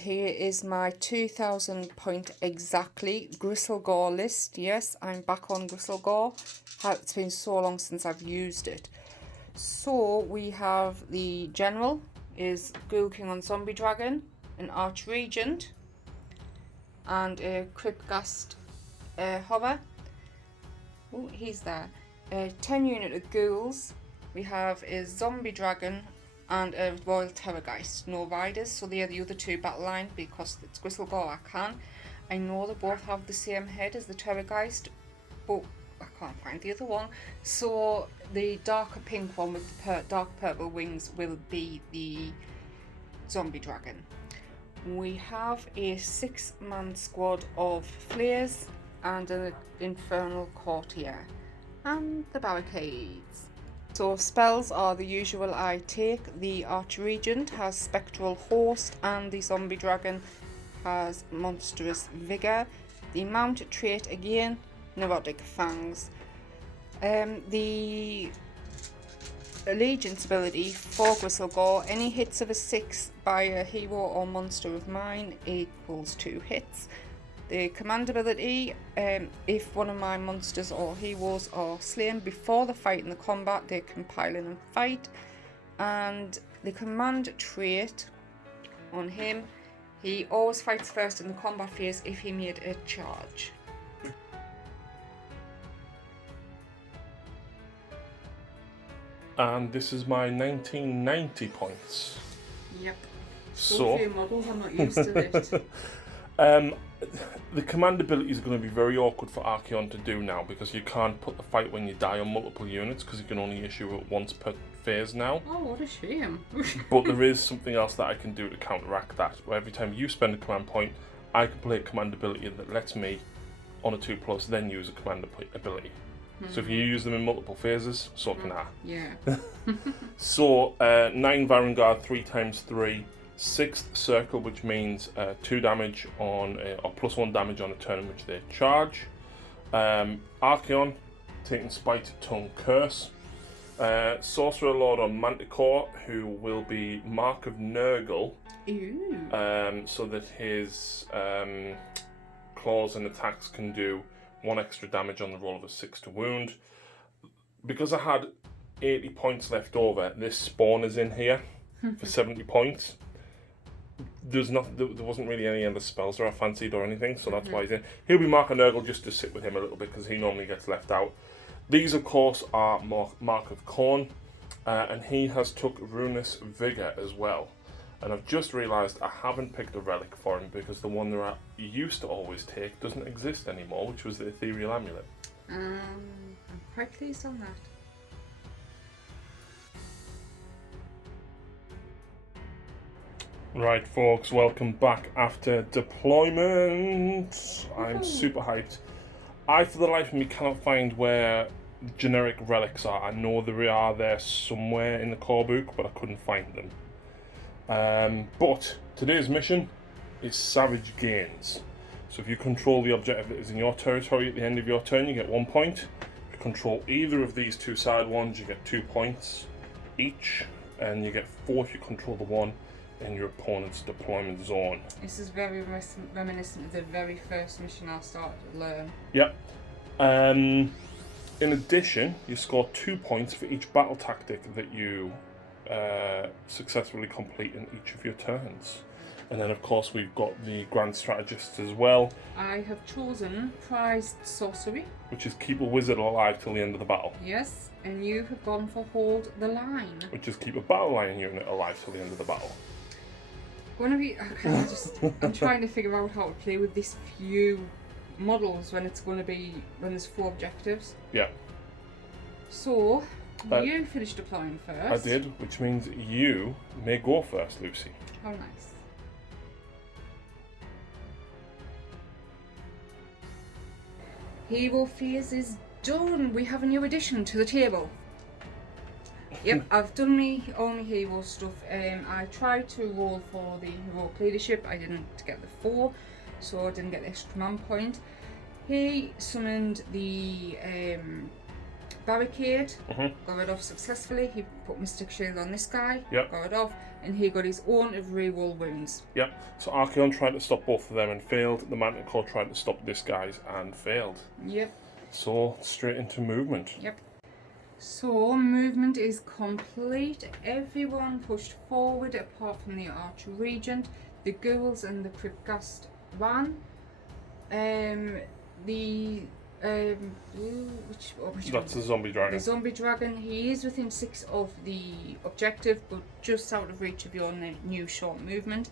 here is my 2000 point exactly Gristlegore list. Yes, I'm back on Gristlegore. It's been so long since I've used it. So we have the General is Ghoul King on Zombie Dragon, an Archregent, and a Cryptghast Hover. Oh, he's there. 10 unit of Ghouls. We have a Zombie Dragon and a Royal Terrorgeist. No riders, so they are the other two battle line because it's Gristlegore. I can. I know they both have the same head as the Terrorgeist, but I can't find the other one. So the darker pink one with the dark purple wings will be the Zombie Dragon. We have a 6-man squad of Flayers and an Infernal Courtier and the Barricades. So spells are the usual I take. The Archregent has Spectral Host and the Zombie Dragon has Monstrous Vigour. The mount trait again, Neurotic Fangs. The Allegiance ability for Gristlegore, any hits of a 6 by a hero or monster of mine equals 2 hits. The command ability, if one of my monsters or heroes are slain before the fight in the combat, they can pile in and fight. And the command trait on him, he always fights first in the combat phase if he made a charge. And this is my 1990 points. Yep. So, a few models, I'm not used to it. The command ability is going to be very awkward for Archaon to do now because you can't put the fight when you die on multiple units because you can only issue it once per phase now. Oh, what a shame. But there is something else that I can do to counteract that, where every time you spend a command point, I can play a command ability that lets me, on a 2+, then use a command ability. So if you use them in multiple phases, so can I. Yeah. So 9 Varangard, 3x3, 6th circle, which means 2 damage on, or +1 damage on a turn in which they charge. Archaon, taking Spite, Tongue, Curse. Sorcerer Lord on Manticore, who will be Mark of Nurgle. Ooh. So that his claws and attacks can do 1 extra damage on the roll of a 6 to wound. Because I had 80 points left over, this spawn is in here for 70 points. There wasn't really any other spells that I fancied or anything, so that's why he's in. He'll be Mark of Nurgle just to sit with him a little bit because he normally gets left out. These, of course, are Mark of Khorne, and he has took Ruinous Vigour as well. And I've just realised I haven't picked a relic for him because the one that I used to always take doesn't exist anymore, which was the Ethereal Amulet. I'm quite pleased on that. Right, folks, welcome back after deployment. I'm super hyped. I, for the life of me, cannot find where generic relics are. I know they are there somewhere in the core book, but I couldn't find them. But today's mission is Savage Gains. So if you control the objective that is in your territory at the end of your turn, you get 1 point. If you control either of these two side ones, you get 2 points each, and you get 4 if you control the one in your opponent's deployment zone. This is very reminiscent of the very first mission I started to learn. Yep. In addition, you score 2 points for each battle tactic that you successfully complete in each of your turns. And then, of course, we've got the Grand Strategist as well. I have chosen Prized Sorcery, which is keep a wizard alive till the end of the battle. Yes, and you have gone for Hold the Line, which is keep a battle line unit alive till the end of the battle. I'm trying to figure out how to play with this few models when there's 4 objectives. Yeah. So, you finished deploying first. I did, which means you may go first, Lucy. How nice. Hero phase is done. We have a new addition to the table. Yep, I've done all my hero stuff. I tried to roll for the heroic leadership. I didn't get the 4, so I didn't get the extra command point. He summoned the barricade, got rid of successfully. He put Mystic Shield on this guy, Yep. got rid of, and he got his own of reroll wounds. Yep. So Archeon tried to stop both of them and failed. The Manticore tried to stop this guy's and failed. Yep. So straight into movement. Yep. So movement is complete. Everyone pushed forward apart from the Archer Regent. The ghouls and the Cryptghast ran. Which That's the zombie dragon. The zombie dragon. He is within 6 of the objective, but just out of reach of your new short movement.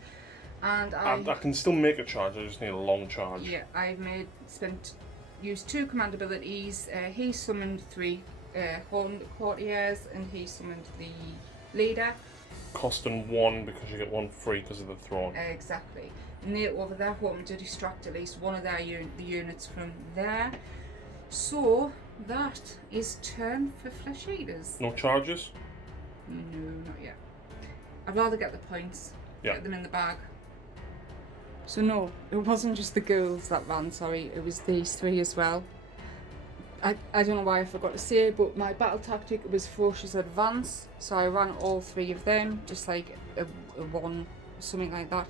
And I can still make a charge. I just need a long charge. Yeah, I've used 2 command abilities. He summoned 3 horned courtiers, and he summoned the leader. Costing 1 because you get 1 free because of the throne. Exactly. And they're over there hoping to distract at least one of their the units from there. So that is turn for Flesh Eaters. No charges? No, not yet. I'd rather get the points. Yeah. Get them in the bag. So no, it wasn't just the girls that ran, sorry, it was these 3 as well. I don't know why I forgot to say, but my battle tactic was Ferocious Advance, so I ran all 3 of them, just like a 1, something like that,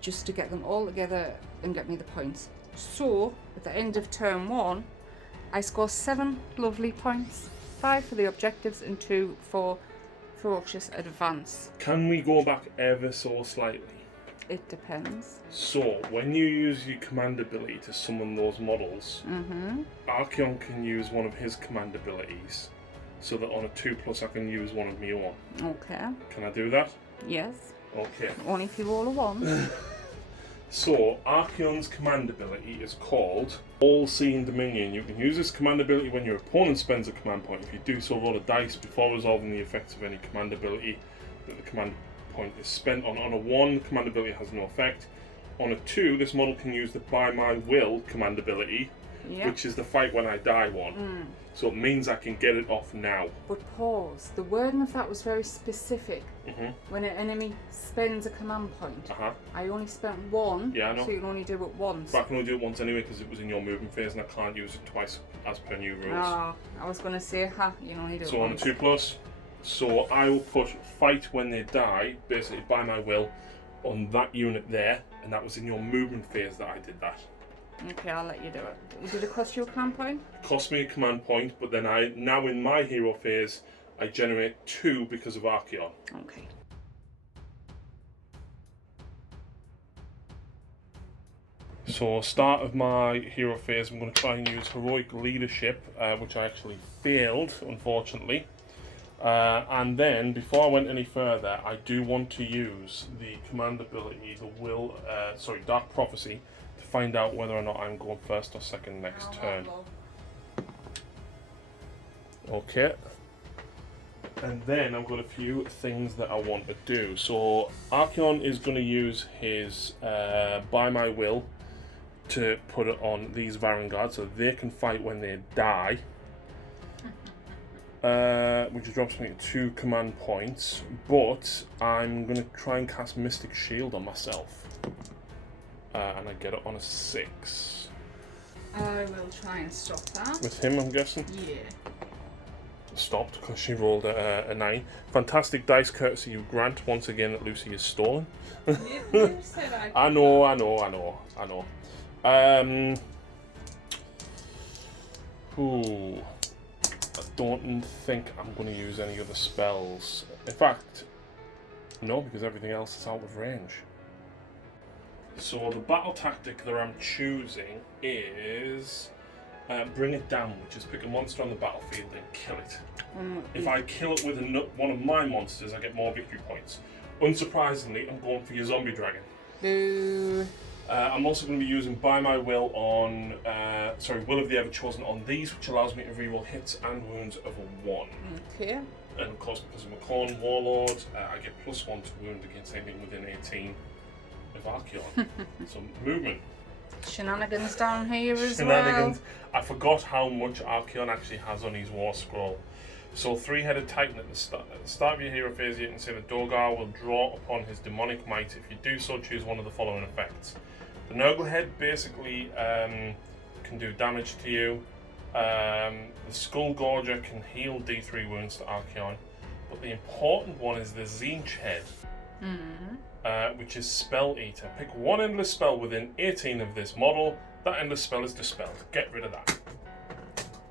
just to get them all together and get me the points. So, at the end of turn 1, I scored 7 lovely points, 5 for the objectives and 2 for Ferocious Advance. Can we go back ever so slightly? It depends. So, when you use your command ability to summon those models, Archeon can use one of his command abilities, so that on a 2+ I can use one of my own. Okay. Can I do that? Yes. Okay. Only if you roll a 1. So, Archeon's command ability is called All-Seeing Dominion. You can use this command ability when your opponent spends a command point. If you do so, roll a dice before resolving the effects of any command ability that the command point is spent on. On a 1, command ability has no effect. On a 2, this model can use the By My Will command ability, which is the fight when I die one. So it means I can get it off now. But pause. The wording of that was very specific. When an enemy spends a command point. I only spent 1, Yeah, I know. so you can only do it once. But I can only do it once anyway because it was in your movement phase and I can't use it twice as per new rules. Ah, I was going to say, you can only do it So on a once. 2+, so I will put Fight When They Die, basically By My Will, on that unit there, and that was in your movement phase that I did that. Okay, I'll let you do it. Did it cost you a command point? It cost me a command point, but then now in my hero phase, I generate 2 because of Archeon. Okay. So start of my hero phase, I'm going to try and use Heroic Leadership, which I actually failed, unfortunately. And then, before I went any further, I do want to use the command ability, Dark Prophecy, to find out whether or not I'm going first or second next turn. Okay. And then I've got a few things that I want to do. So Archeon is going to use his By My Will to put it on these Varanguards so they can fight when they die. Which drops me to 2 command points, but I'm going to try and cast Mystic Shield on myself. And I get it on a 6. I will try and stop that. With him, I'm guessing? Yeah. Stopped because she rolled a 9. Fantastic dice courtesy of Grant, once again that Lucy is stolen. You said I know. I don't think I'm going to use any other spells. In fact, no, because everything else is out of range. So the battle tactic that I'm choosing is Bring It Down, which is pick a monster on the battlefield and kill it. If I kill it with one of my monsters, I get more victory points. Unsurprisingly, I'm going for your zombie dragon. Boo. I'm also going to be using By My Will on, Will of the Ever-Chosen on these, which allows me to reroll hits and wounds of a 1. Okay. And of course, because I'm a Khorne Warlord, I get +1 to wound against anything within 18 of Archeon. So, movement. Shenanigans down here as Shenanigans. well. I forgot how much Archeon actually has on his War Scroll. So, 3-headed Titan at the start of your hero phase, you can say the Dogar will draw upon his demonic might. If you do so, choose one of the following effects. The Nurglehead basically can do damage to you. The Skull Gorger can heal D3 wounds to Archeon, but the important one is the Zinch Head, which is Spell Eater. Pick one endless spell within 18 of this model. That endless spell is dispelled. Get rid of that.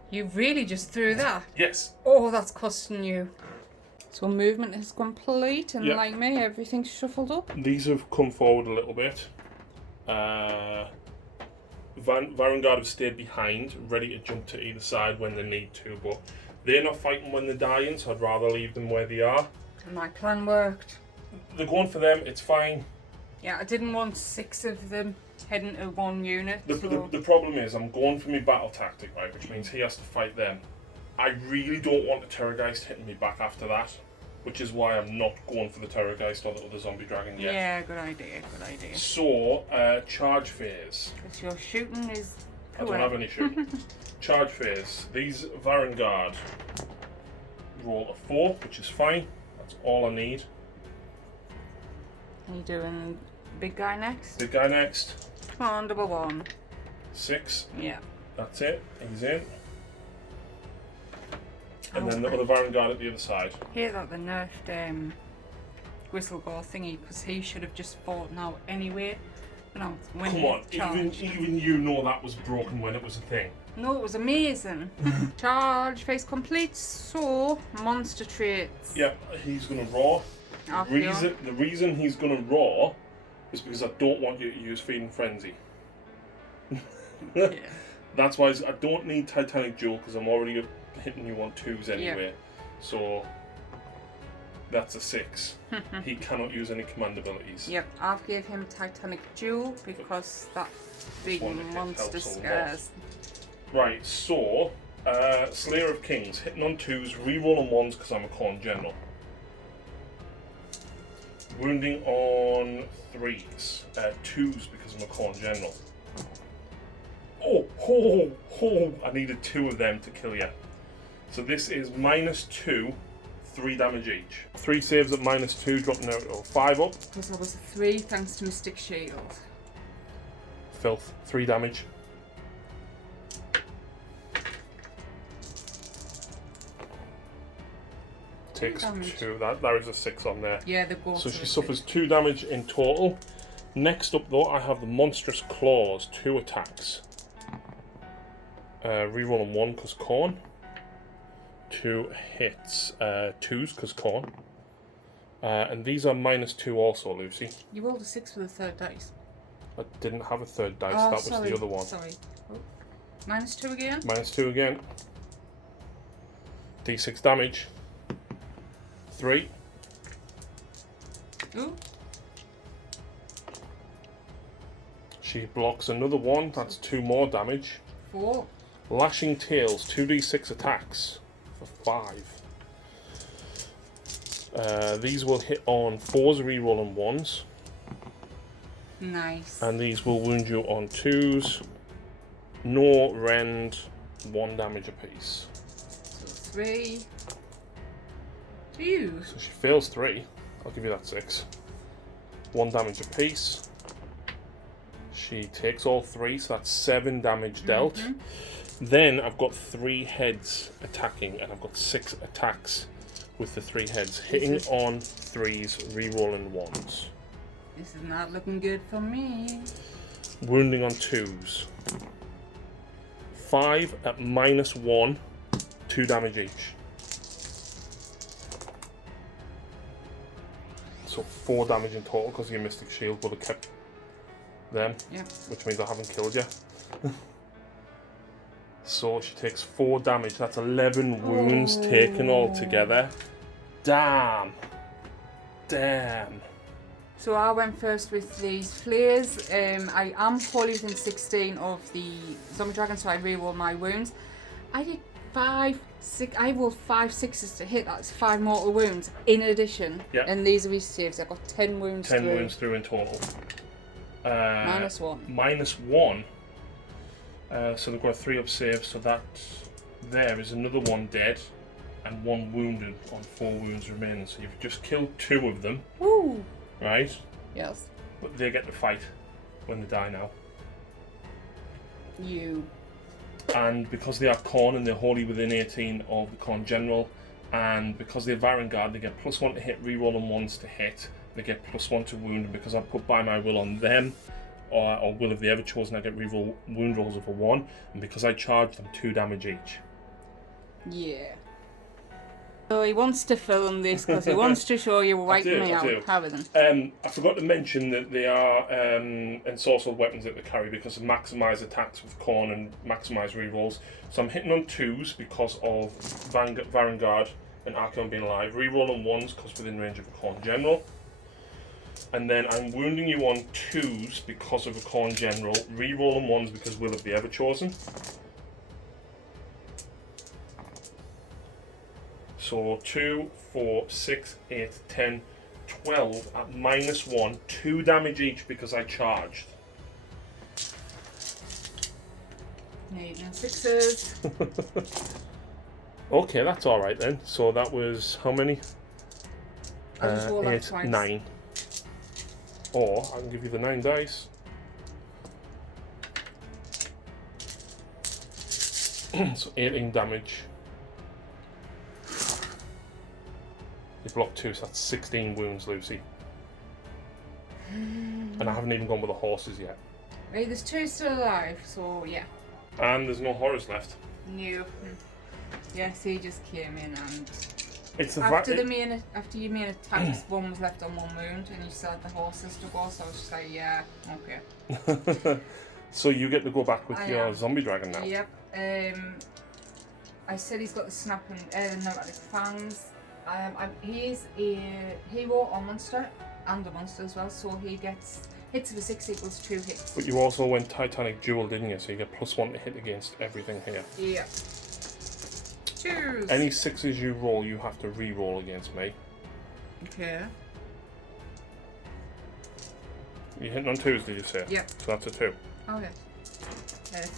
You really just threw that? Yes. Oh, that's costing you. So movement is complete, and Yep. like me, everything's shuffled up. These have come forward a little bit. Varangard have stayed behind, ready to jump to either side when they need to, but they're not fighting when they're dying, so I'd rather leave them where they are. And my plan worked. They're going for them, it's fine. Yeah, I didn't want 6 of them heading to one unit. The problem is I'm going for my battle tactic, right, which means he has to fight them. I really don't want the Terrorgeist hitting me back after that, which is why I'm not going for the Terrorgeist or the other zombie dragon yet. Yeah, good idea, good idea. So, charge phase. Because your shooting is I don't have any shooting. Charge phase. These Varangard roll a 4, which is fine. That's all I need. Are you doing big guy next? Big guy next. Come on, double 1. 6. Yeah. That's it. He's in. And then the other Varangard at the other side. Hear that they nerfed Whistlegore thingy, because he should have just fought now anyway. No, when Come on, even you know that was broken when it was a thing. No, it was amazing. Charge phase complete. So monster traits. Yeah, he's gonna roar. The reason he's gonna roar is because I don't want you to use Feeding Frenzy. Yeah. That's why I don't need Titanic Jewel, because I'm already hitting you on 2s anyway. Yep. So that's a 6. He cannot use any command abilities. Yep, I've gave him Titanic Jewel because that big monster scares. Right, so Slayer of Kings, hitting on 2s, reroll on 1s because I'm a Khorne General. Wounding on 3s, 2s because I'm a Khorne General. Oh, I needed 2 of them to kill you. So this is -2, 3 damage each. 3 saves at -2, dropping out to 5 up. Because I was a 3 thanks to Mystic Shield. Filth, 3 damage. Takes 2. There is a 6 on there. Yeah, the go. So she suffers 2 damage in total. Next up, though, I have the Monstrous Claws, 2 attacks. Reroll on 1 because Khorne. 2 hits, 2s because Khorne. And these are -2 also, Lucy. You rolled a 6 for the 3rd dice. I didn't have a 3rd dice, Oh, that sorry. was the other one. Sorry. Oh. -2 again? -2 again. D6 damage. 3. Ooh. She blocks another 1, that's 2 more damage. 4. Lashing Tails, 2d6 attacks for 5. These will hit on 4s, reroll on 1s. Nice. And these will wound you on 2s. No rend, 1 damage apiece. So 3. 2. So she fails 3. I'll give you that 6. 1 damage apiece. She takes all 3, so that's 7 damage dealt. Then I've got 3 heads attacking, and I've got 6 attacks with the 3 heads. Hitting on 3s, rerolling 1s. This is not looking good for me. Wounding on 2s. 5 at -1, 2 damage each. So 4 damage in total because of your Mystic Shield would have kept them, which means I haven't killed you. So she takes 4 damage, that's 11 wounds taken all together. Damn. So I went first with these flares. I am wholly within 16 of the zombie dragon, so I reroll my wounds. I did 5, 6. I rolled 5 6s to hit. That's 5 mortal wounds in addition. Yeah. And these are saves. I got 10 wounds. 10 wounds through in total. -1. -1. So they've got a 3 up save. So that there is another 1 dead and 1 wounded on 4 wounds remaining. So you've just killed 2 of them. Woo! Right? Yes. But they get to fight when they die now. You. And because they are Khorne and they're wholly within 18 of the Khorne General, and because they're Varangard, they get +1 to hit, reroll and 1s to hit. They get +1 to wound, and because I put By My Will on them, or Will of the Everchosen, I get reroll wound rolls of a 1, and because I charge them 2 damage each. Yeah. So he wants to film this because he wants to show you wiping me out. Have it then. I forgot to mention that they are ensorcelled weapons that they carry because of maximise attacks with Khorne and maximise rerolls. So I'm hitting on 2s because of Varangard and Archeon being alive, rerolling 1s because within range of a Khorne General. And then I'm wounding you on 2s because of a Khorne General, rerolling 1s because Will of the Everchosen. So 2, 4, 6, 8, 10, 12 at -1, 2 damage each because I charged. Needing 6s. Okay, that's alright then. So that was how many? 8, 9. Or I can give you the 9 dice. So 18 damage. You block 2, so that's 16 wounds, Lucy. And I haven't even gone with the horses yet. Right, there's 2 still alive, so yeah. And there's no horrors left. No. Yes, he just came in and It's after your main attacks, 1 was left on 1 wound, and you still had the horses to go. So I was just like, yeah, okay. So you get to go back with your zombie dragon now. Yep. I said he's got the snapping, pneumatic fangs. He's a hero or monster, and a monster as well. So he gets hits of a 6 equals 2 hits. But you also went Titanic Duel, didn't you? So you get +1 to hit against everything here. Yeah. Choose. Any 6s you roll, you have to re-roll against me. Okay. You hitting on 2s, did you say? Yep. So that's a 2. Okay.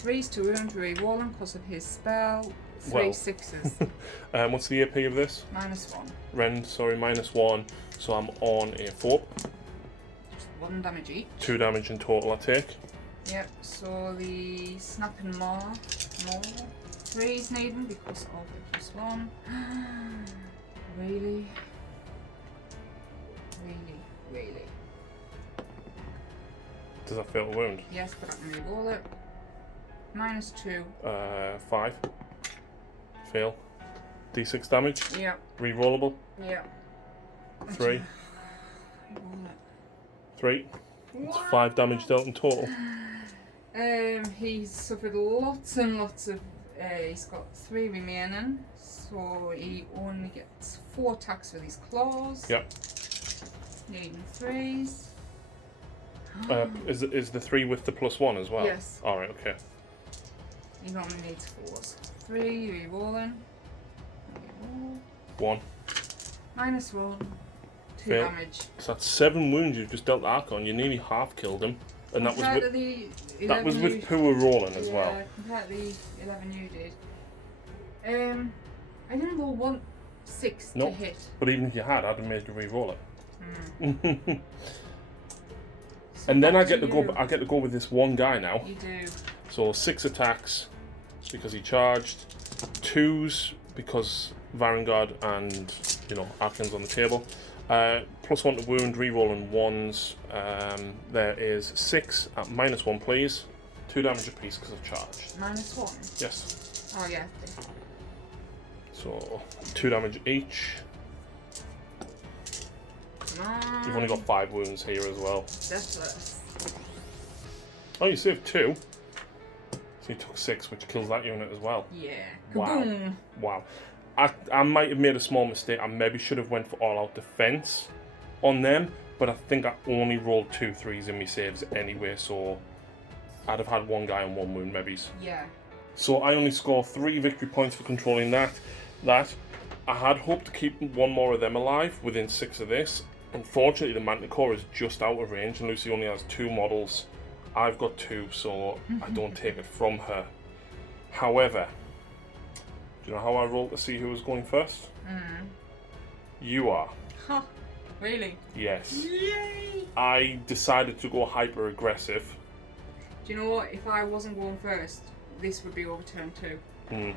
3s to wound, re-roll him because of his spell. 3 Well. 6s. What's the AP of this? -1. Rend, sorry, -1. So I'm on a 4. Just 1 damage each. 2 damage in total I take. Yep, so the snapping more. 3's needing because of the +1. Really? Really? Does that fail a wound? Yes, but I can re-roll it. -2. 5. Fail. D6 damage. Yep. Re-rollable. Yep. 3. Re-roll it. 3. It's 5 damage dealt in total. He's suffered lots and lots of. He's got 3 remaining, so he only gets 4 attacks with his claws. Yep. Needing 3s. Is the 3 with the +1 as well? Yes. Alright, okay. He only needs 4s. 3, re-rolling. Re-roll. 1. -1. 2 Fail. damage. So that's 7 wounds you've just dealt Archon. You nearly half killed him. And that was with poor rolling as well. Yeah, compared to the 11 you did. I didn't roll 1 6 to hit. But even if you had, I'd have made you re-roll it. So and then I get to go with this one guy now. You do. So 6 attacks because he charged, 2s because Varangard and Archeon's on the table. +1 to wound, re-rolling 1s. There is 6 at -1, please. 2 damage apiece because I've charged. -1? Yes. Oh, yeah. So 2 damage each. Come on. You've only got 5 wounds here as well. Deathless. Oh, you saved 2. So you took 6, which kills that unit as well. Yeah. Wow. Kaboom. Wow. I might have made a small mistake. I maybe should have went for all-out defense on them, but I think I only rolled 2 3s in my saves anyway, so I'd have had 1 guy and 1 wound maybe. Yeah. So I only score 3 victory points for controlling that. I had hoped to keep 1 more of them alive within 6 of this. Unfortunately, the Manticore is just out of range, and Lucy only has 2 models. I've got 2, so I don't take it from her. However, do you know how I rolled to see who was going first? You are. Huh. Really? Yes. Yay! I decided to go hyper aggressive. Do you know what? If I wasn't going first, this would be over turn 2.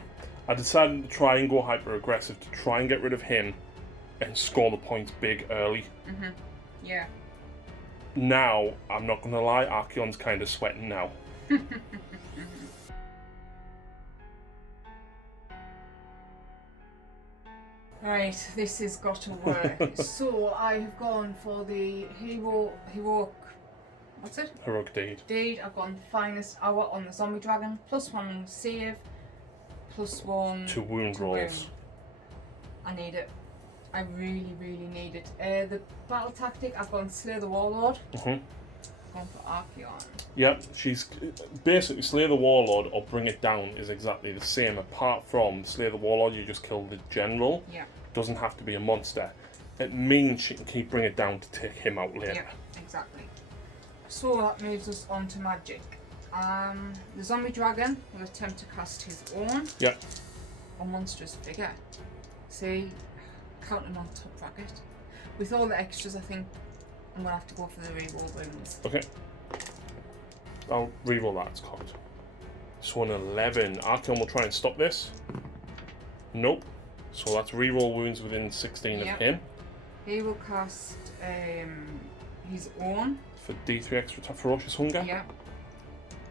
I decided to try and go hyper aggressive to try and get rid of him and score the points big early. Yeah. Now, I'm not going to lie, Archeon's kind of sweating now. Right, this has got to work. So I have gone for the heroic, what's it? Heroic deed. Deed. I've gone finest hour on the zombie dragon, +1 save, +1 to wound rolls. I need it. I really, really need it. The battle tactic, I've gone Slay the Warlord. Gone for Archeon. Yep, she's basically Slay the Warlord or Bring It Down is exactly the same. Apart from Slay the Warlord, you just kill the general. Yeah. Doesn't have to be a monster. It means she can keep Bring It Down to take him out later. Yeah, exactly. So that moves us on to magic. The zombie dragon will attempt to cast his own. Yep. A monstrous figure. See, counting on top bracket. With all the extras, I think I'm gonna have to go for the reroll wounds. Okay. I'll reroll that, it's cocked. So an 11. Archeon will try and stop this. Nope. So that's reroll wounds within 16 of him. He will cast his own. For D3 extra attack, Ferocious Hunger. Yeah.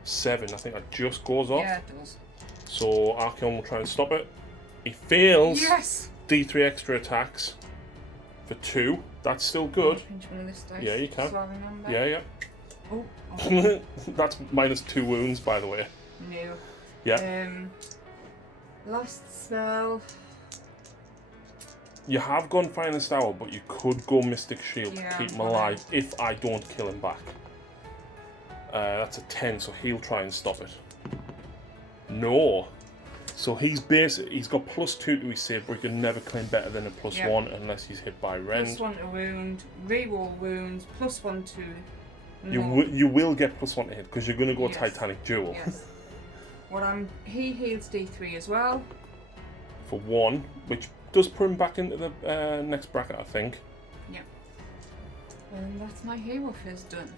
7, I think that just goes off. Yeah, it does. So Archeon will try and stop it. He fails. Yes! D3 extra attacks for 2. That's still good. Pinch one of this dice. Yeah, you can. So I remember. Yeah. Oh. That's -2 wounds, by the way. No. Yeah. Last spell. You have gone Finest Hour, but you could go Mystic Shield to keep him alive if I don't kill him back. That's a 10, so he'll try and stop it. No. So he's got +2 to his save, but he can never claim better than a +1 unless he's hit by rend. +1 to wound, reroll wounds, +1 to. You will get +1 to hit because you're going to go Titanic Duel. Yes. He heals D3 as well. For 1, which does put him back into the next bracket, I think. Yeah. And that's my hero phase done.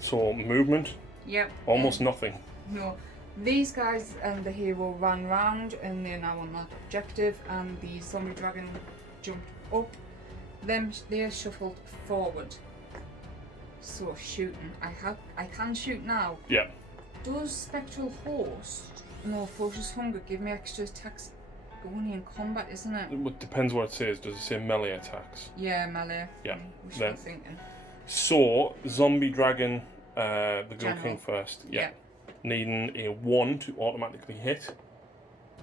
So movement. Yep. Almost nothing. No. These guys and the hero ran round and they're now on that objective, and the zombie dragon jumped up. They're shuffled forward. So shooting. I can shoot now. Yeah. Does Spectral Host no Ferocious Hunger give me extra attacks? Only in combat, isn't it? It depends what it says. Does it say melee attacks? Yeah, melee. Yeah. We should be thinking. So zombie dragon, the Ghoul General. King first. Yeah. Yeah. Needing a 1 to automatically hit.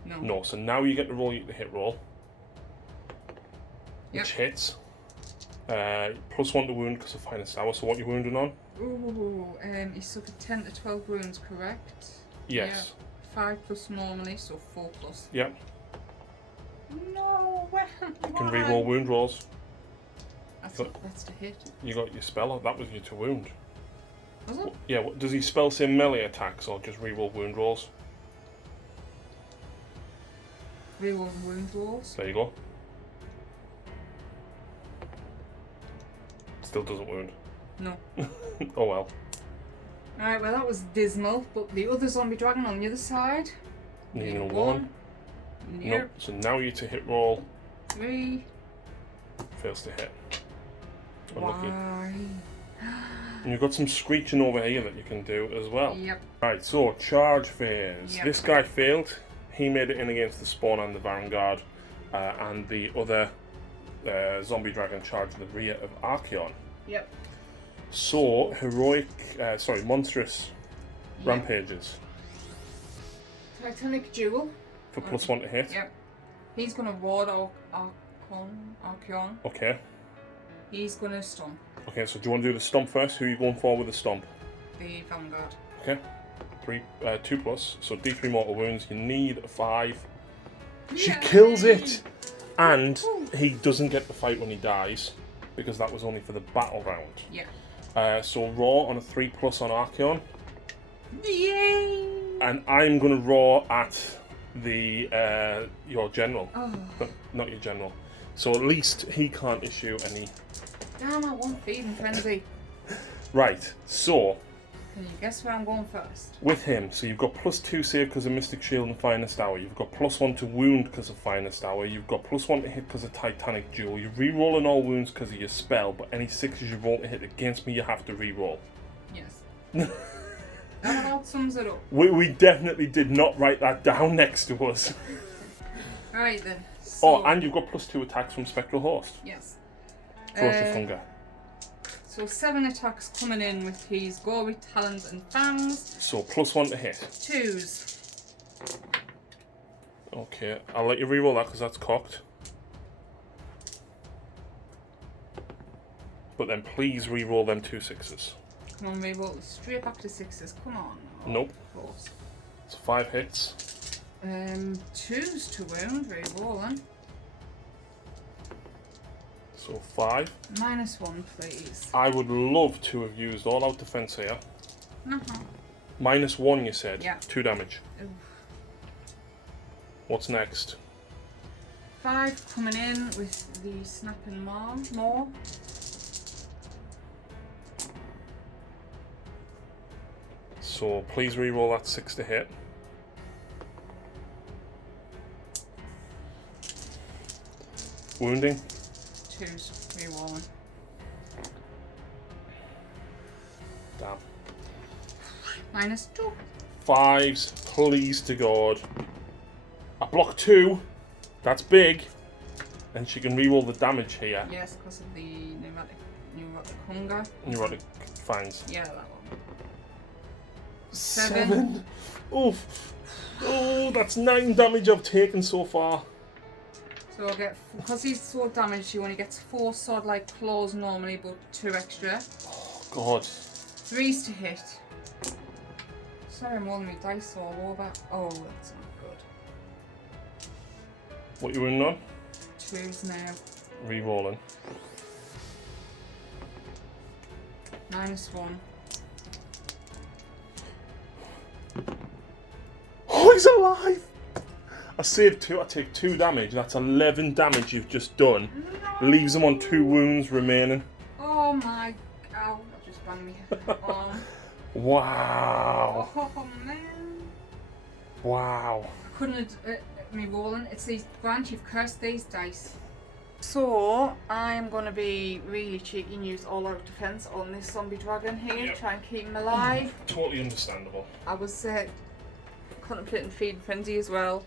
No. No. So now you get to roll the hit roll, which hits. +1 to wound because of Finest Hour. So what you wounding on? Ooh, he suffered 10 to 12 wounds, correct? Yes. Yeah. 5+ normally, so 4+. Yep. No, You can reroll wound rolls. That's to hit. You got your spell. That was your to wound. Was it? Yeah. Does he spell say melee attacks or just reroll wound rolls? Reroll wound rolls. There you go. Still doesn't wound. No. Oh well. Alright, well that was dismal, but the other zombie dragon on the other side. Needing a 1. Nope. Nope. So now you to hit roll. 3. Fails to hit. Unlucky. Why? And you've got some screeching over here that you can do as well. Yep. Right, so charge phase. Yep. This guy failed. He made it in against the spawn and the vanguard, and the other zombie dragon charged the rear of Archeon. Yep. So monstrous rampages Titanic Duel. for +1 to hit. Yep. He's gonna ward Archeon. Okay. He's gonna stomp Okay, so do you want to do the stomp first? Who are you going for with the stomp? the vanguard. Okay. 2+, so D3 mortal wounds. You need a 5. She kills it, and he doesn't get the fight when he dies because that was only for the battle round. Yeah. So raw on a 3+ on Archeon, Yay! and I'm gonna raw at the your general, but not your general. So at least he can't issue any. Damn, I want feeding frenzy. Right. So Can you guess where I'm going first? With him, so you've got +2 save because of Mystic Shield and Finest Hour. You've got +1 to wound because of Finest Hour. You've got +1 to hit because of Titanic Jewel. You're re-rolling all wounds because of your spell, but any 6s you roll to hit against me, you have to re-roll. Yes. That about sums it up. We definitely did not write that down next to us. Alright then. So, and you've got +2 attacks from Spectral Host. yes. Ferocious Hunger. So 7 attacks coming in with his gory talons and fangs. So +1 to hit. 2s. Okay, I'll let you re-roll that because that's cocked. But then please re-roll them 2 6s. Come on, reroll straight back to 6s. Come on. Oh, Nope. Close. It's 5 hits. 2s to wound, re-rolling. So 5. -1, please. I would love to have used all out defense here. Uh-huh. -1, you said? Yeah. 2 damage. Oof. What's next? 5 coming in with the snapping maw. So please re-roll that 6 to hit. Wounding. 2s, re-rolling. Damn. -2. 5s, please to God. I block 2. That's big. And she can re-roll the damage here. Yes, because of the neurotic hunger. Neurotic fangs. Yeah, that one. 7. Oof. Oh, that's 9 damage I've taken so far. So I'll get, because he's so damaged, he only gets 4 sword-like claws normally, but 2 extra. Oh, God. 3s to hit. Sorry, I'm rolling my dice all over. Oh, that's not good. What you in on? 2s now. Re-rolling. -1. Oh, he's alive! I saved 2. I take 2 damage. That's 11 damage you've just done. No. Leaves him on 2 wounds remaining. Oh my god, that just banged me arm. Wow. Oh man. Wow. I couldn't have me rolling. It's these, Grant, you've cursed these dice. So, I'm going to be really cheeky and use all out defense on this zombie dragon here. Yep. Try and keep him alive. Totally understandable. I was contemplating Feed Frenzy as well.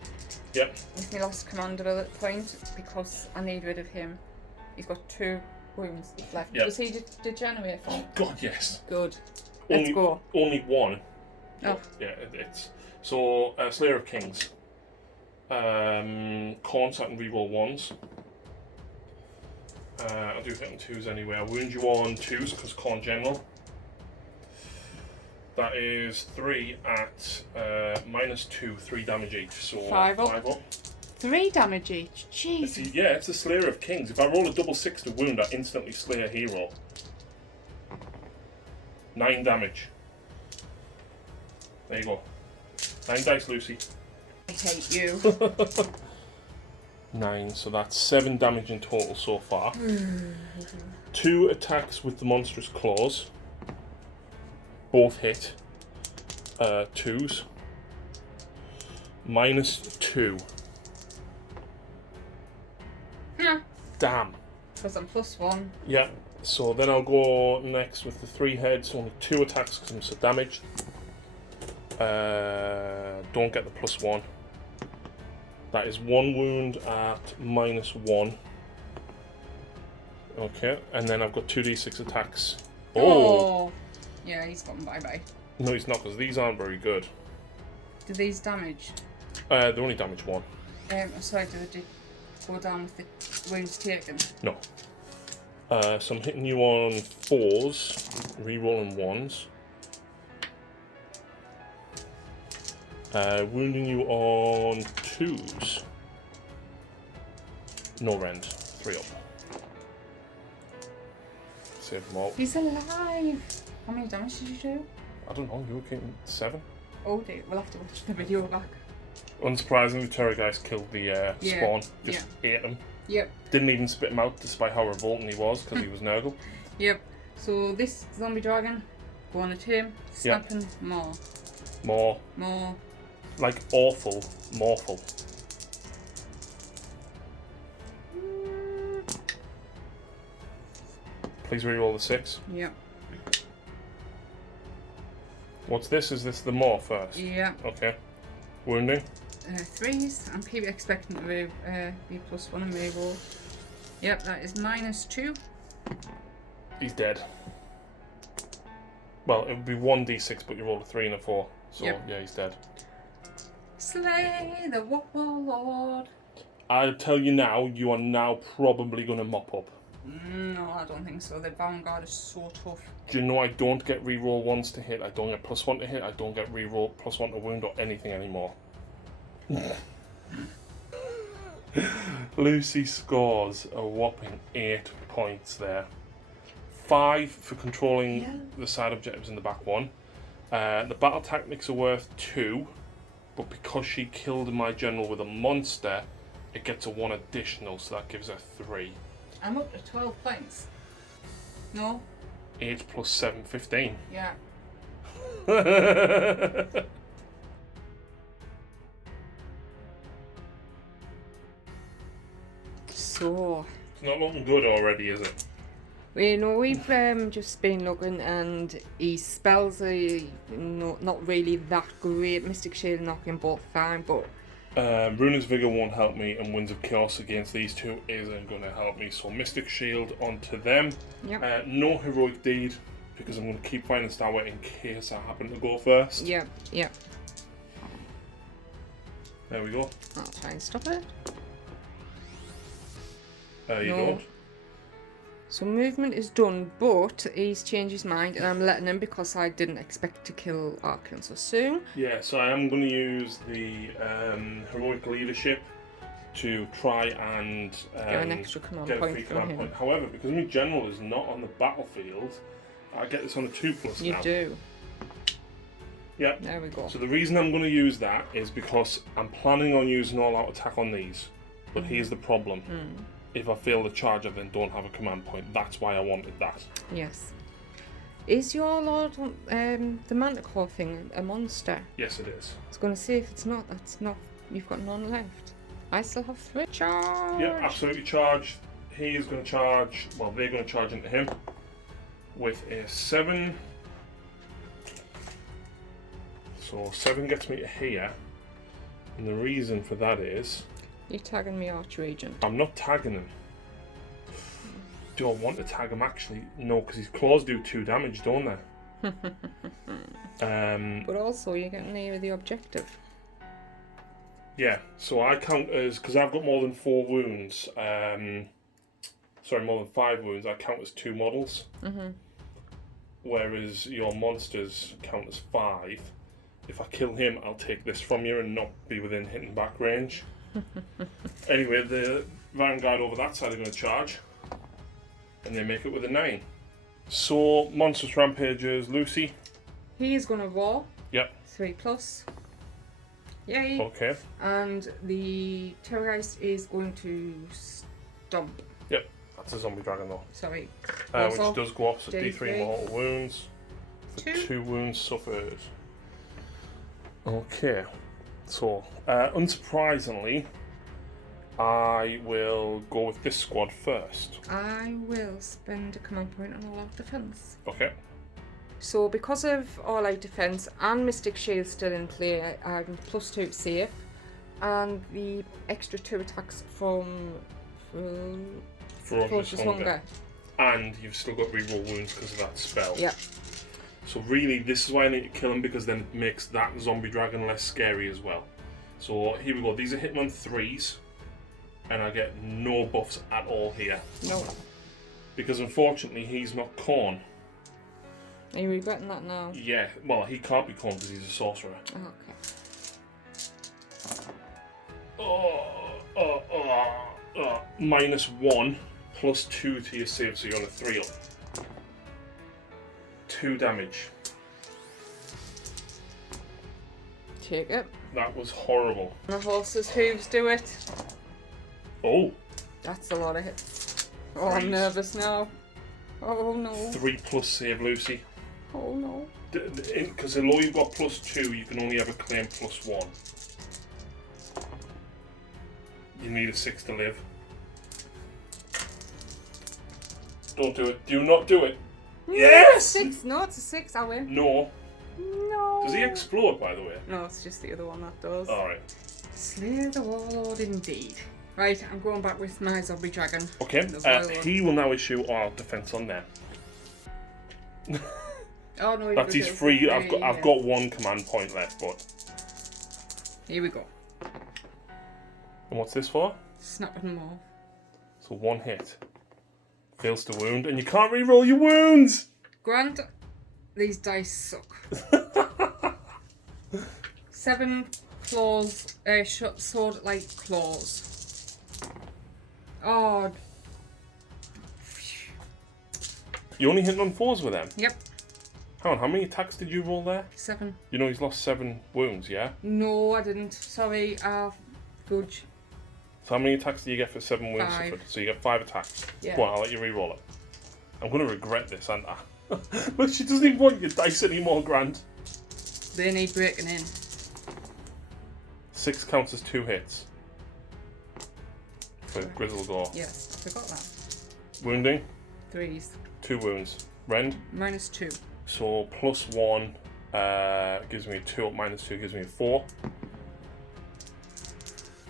Yep. With my last commander bullet point because I need rid of him. He's got 2 wounds left. Yep. Does he degenerate from? Oh, God, yes. Good. Let's go. Only 1. Oh. Yeah, it's... So, Slayer of Kings. Corn, so I can reroll 1s. I'll do hit on 2s anyway. I'll wound you on 2s because Corn General. That is 3 at -2, 3 damage each. So 5 up. 5 up. 3 damage each. Jesus. Yeah, it's the Slayer of Kings. If I roll a double 6 to wound, I instantly slay a hero. 9 damage. There you go. 9 dice, Lucy. I hate you. 9, so that's 7 damage in total so far. 2 attacks with the monstrous claws. Both hit. 2s. -2. Yeah. Damn. Because I'm +1. Yeah. So then I'll go next with the 3 heads. Only 2 attacks because I'm so damaged. Don't get the +1. That is 1 wound at -1. Okay, and then I've got 2d6 attacks. Oh! Yeah, he's gone bye-bye. No, he's not, because these aren't very good. Do these damage? They only damage 1. Sorry, do they go down with the wounds taken? No. So I'm hitting you on 4s, re-rolling 1s. Wounding you on 2s. No rend. 3 up. Save them all. He's alive! How many damage did you do? I don't know, you were getting 7? Oh dear, we'll have to watch the video back. Unsurprisingly, Terrorgeist killed the spawn. Just ate him. Yep. Didn't even spit him out despite how revolting he was because he was Nurgle. Yep. So this zombie dragon Go on at him. Snapping more. More. More. Like awful, moreful. Please reroll the 6. Yeah. What's this? Is this the more first? Yeah. Okay. Wounding? 3s. I'm keep expecting to be +1 and reroll. Yep, that is -2. He's dead. Well, it would be 1d6, but you rolled a 3 and a 4. So, Yep. yeah, he's dead. Slay the warlord. I'll tell you now, you are now probably going to mop up. No, I don't think so. The Vanguard is so tough. Do you know I don't get reroll 1s to hit, I don't get +1 to hit, I don't get reroll +1 to wound or anything anymore. Lucy scores a whopping 8 points there. 5 for controlling the side objectives in the back one. The battle tactics are worth 2, but because she killed my general with a monster, it gets a 1 additional, so that gives her 3. I'm up to 12 points. No? 8 plus 7, 15. Yeah. So, It's not looking good already, is it? you know, we've just been looking, and his spells are not really that great. Mystic Shield and knocking both fine, but Runa's Vigor won't help me, and Winds of Chaos against these two isn't going to help me. So Mystic Shield onto them. Yep. No Heroic Deed, because I'm going to keep finding Starway in case I happen to go first. Yep. There we go. I'll try and stop it. You No. don't. So movement is done, but he's changed his mind, and I'm letting him because I didn't expect to kill Archon so soon. Yeah, so I am going to use the Heroic Leadership to try and Get an extra command get a point free from command him. point. However, because my general is not on the battlefield, I get this on a 2+ You now. do. Yeah. There we go. So the reason I'm going to use that is because I'm planning on using all-out attack on these. But here's the problem. If I fail the charge, I then don't have a command point. That's why I wanted that. Yes. Is your Lord, the Manticore thing, a monster? Yes, it is. I was going to say, if it's not, that's not. You've got none left. I still have 3. Charge! Yeah, absolutely charged. He is going to charge, well, they're going to charge into him with a 7. So 7 gets me to here. And the reason for that is You're tagging me Archregent. I'm not tagging him. Do I want to tag him actually? No, because his claws do 2 damage, don't they? But also, you're getting near the objective. Yeah, so I count as, because I've got more than 4 wounds, sorry, more than 5 wounds, I count as 2 models. Whereas your monsters count as 5. If I kill him, I'll take this from you and not be within hitting back range. Anyway, the Vanguard over that side are going to charge. And they make it with a 9. So, Monstrous Rampagers, Lucy. He is going to roar. Yep. 3+. Yay! Okay. And the Terrorgeist is going to stomp. Yep. That's a zombie dragon though. Sorry. Which does go off, so D3 D3. mortal wounds. For 2 wounds suffered. Okay. So, unsurprisingly, I will go with this squad first. I will spend a command point on all-out defense. Okay. So because of all-out defense and Mystic Shield still in play, I'm +2 to save, and the extra 2 attacks from Ferocious Hunger. Hunger. And you've still got reroll wounds because of that spell. Yeah. So really, this is why I need to kill him, because then it makes that zombie dragon less scary as well. So here we go. These are hitting on 3s, and I get no buffs at all here. No. Because unfortunately, he's not Khorne. Are you regretting that now? Yeah, well, he can't be Khorne because he's a sorcerer. Okay. -1 plus 2 to your save, so you're on a 3 up. 2 damage. Take it. That was horrible. The horse's hooves do it. Oh, That's a lot of hits. Oh, I'm Threes. nervous now. Oh no. 3+ save, Lucy. Oh no. Because although you've got +2, you can only ever claim +1. You need a 6 to live. Don't do it. Do not do it. Yes! 6. No, it's a 6. I win. No. No. Does he explode, by the way? No, it's just the other one that does. Alright. Slay the warlord indeed. Right, I'm going back with my zombie dragon. Okay, he will now issue our defense on there. Oh no, that's his free. I've got 1 command point left, but here we go. And what's this for? Snapping more. So 1 hit. Fails to wound, and you can't re-roll your wounds! Grant, these dice suck. 7 claws, sword-like claws. Oh. You only hit on 4s with them? Yep. Hang on, how many attacks did you roll there? 7. You know he's lost 7 wounds, yeah? No, I didn't. Sorry, fudge. So how many attacks do you get for 7 wounds 5. suffered? So you get 5 attacks. Yeah. Go on, I'll let you re-roll it. I'm going to regret this, aren't I? Look, she doesn't even want your dice anymore, Grant. They need breaking in. 6 counts as 2 hits. For Grizzle Gore. Yes, I forgot that. Wounding? 3s. 2 wounds. Rend? -2. So +1 gives me a 2 up, -2 gives me a 4.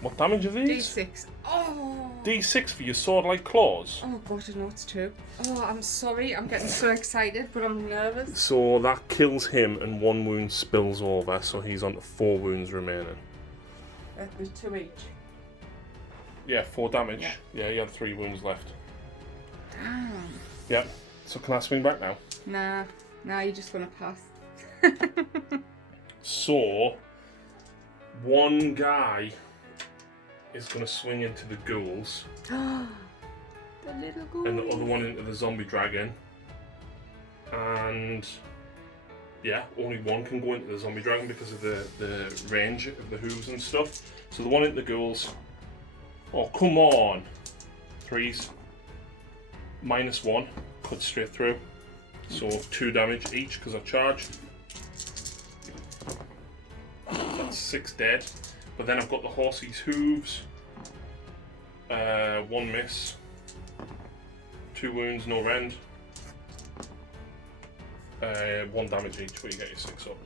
What damage are these? D6. Oh! D6 for your sword-like claws. Oh god, I know it's 2. Oh, I'm sorry, I'm getting so excited, but I'm nervous. So that kills him and 1 wound spills over, so he's on to 4 wounds remaining. With 2 each. Yeah, 4 damage. Yeah, you had 3 wounds left. Damn. Yep. So can I swing back now? Nah, you're just gonna pass. So, 1 guy is going to swing into the ghouls. The little ghouls. And the other one into the zombie dragon. And yeah, only 1 can go into the zombie dragon because of the range of the hooves and stuff. So the one into the ghouls. Oh, come on. 3s. -1. Cut straight through. So 2 damage each because I charged. That's 6 dead. But then I've got the horsey's hooves. 1 miss. 2 wounds, no rend. 1 damage each where you get your 6 up.